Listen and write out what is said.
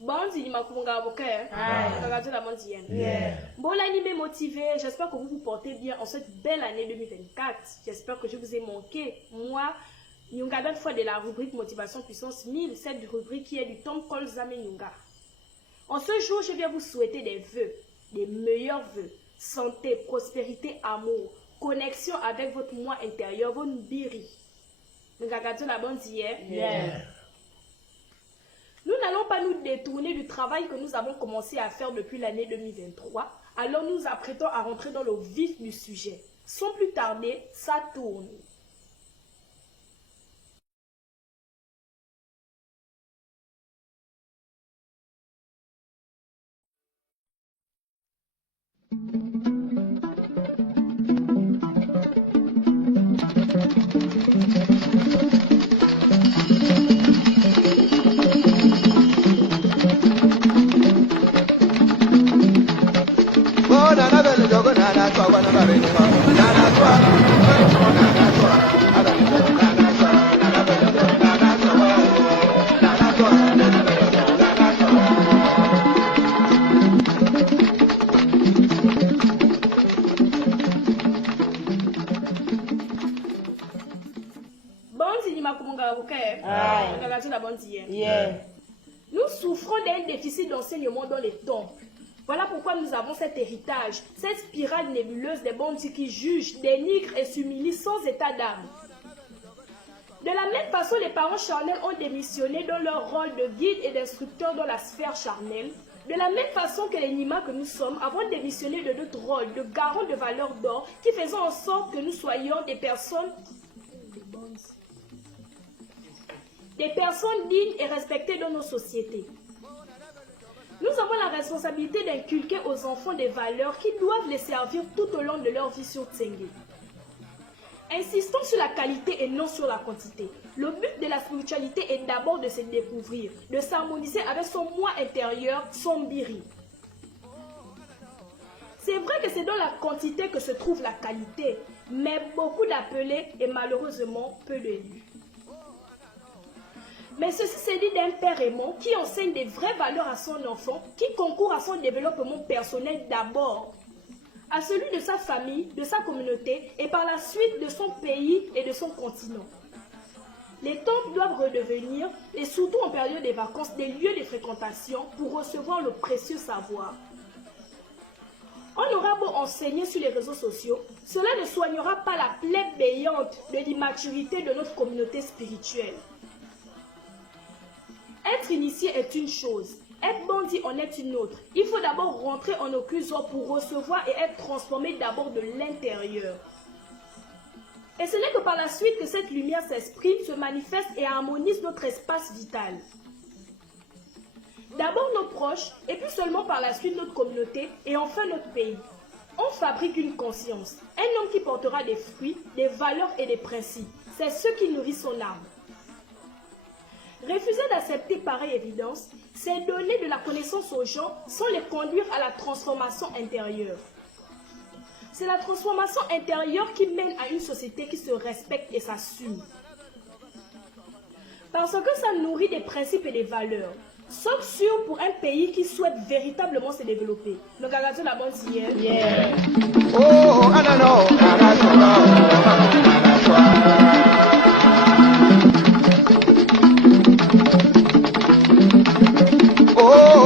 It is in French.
Bandi ni makunga avocat. Regardez la bande hier. Bon, l'anime motivé. J'espère que vous vous portez bien en cette belle année 2024. J'espère que je vous ai manqué. Moi, Nyunga belle fois de la rubrique Motivation Puissance 1000, cette rubrique qui est du Tom Kolzame Nyunga. En ce jour, je viens vous souhaiter des vœux, des meilleurs vœux. Santé, prospérité, amour, connexion avec votre moi intérieur, votre mbiri. Nous regardons la bande hier. Nous n'allons pas nous détourner du travail que nous avons commencé à faire depuis l'année 2023. Alors nous apprêtons à rentrer dans le vif du sujet. Sans plus tarder, ça tourne. Nous souffrons d'un déficit d'enseignement dans les temples. Voilà pourquoi nous avons cet héritage, cette spirale nébuleuse des bandits qui jugent, dénigrent et s'humilient sans état d'âme. De la même façon, les parents charnels ont démissionné dans leur rôle de guide et d'instructeur dans la sphère charnelle. De la même façon que les Nima que nous sommes avons démissionné de notre rôle de garant de valeurs d'or qui faisons en sorte que nous soyons des personnes dignes et respectées dans nos sociétés. Nous avons la responsabilité d'inculquer aux enfants des valeurs qui doivent les servir tout au long de leur vie sur Tsenge. Insistons sur la qualité et non sur la quantité. Le but de la spiritualité est d'abord de se découvrir, de s'harmoniser avec son moi intérieur, son biri. C'est vrai que c'est dans la quantité que se trouve la qualité, mais beaucoup d'appelés et malheureusement peu d'élus. Mais ceci se dit d'un père aimant qui enseigne des vraies valeurs à son enfant, qui concourt à son développement personnel d'abord, à celui de sa famille, de sa communauté et par la suite de son pays et de son continent. Les temples doivent redevenir, et surtout en période des vacances, des lieux de fréquentation pour recevoir le précieux savoir. On aura beau enseigner sur les réseaux sociaux, cela ne soignera pas la plaie béante de l'immaturité de notre communauté spirituelle. Être initié est une chose, être bandit en est une autre. Il faut d'abord rentrer en occlusor pour recevoir et être transformé d'abord de l'intérieur. Et ce n'est que par la suite que cette lumière s'exprime, se manifeste et harmonise notre espace vital. D'abord nos proches, et puis seulement par la suite notre communauté, et enfin notre pays. On fabrique une conscience, un homme qui portera des fruits, des valeurs et des principes. C'est ce qui nourrit son âme. Refuser d'accepter pareille évidence, c'est donner de la connaissance aux gens sans les conduire à la transformation intérieure. C'est la transformation intérieure qui mène à une société qui se respecte et s'assume. Parce que ça nourrit des principes et des valeurs. Sauf sûr pour un pays qui souhaite véritablement se développer. Donc, regardez la bande hier. Oh, ah non, non. Oh,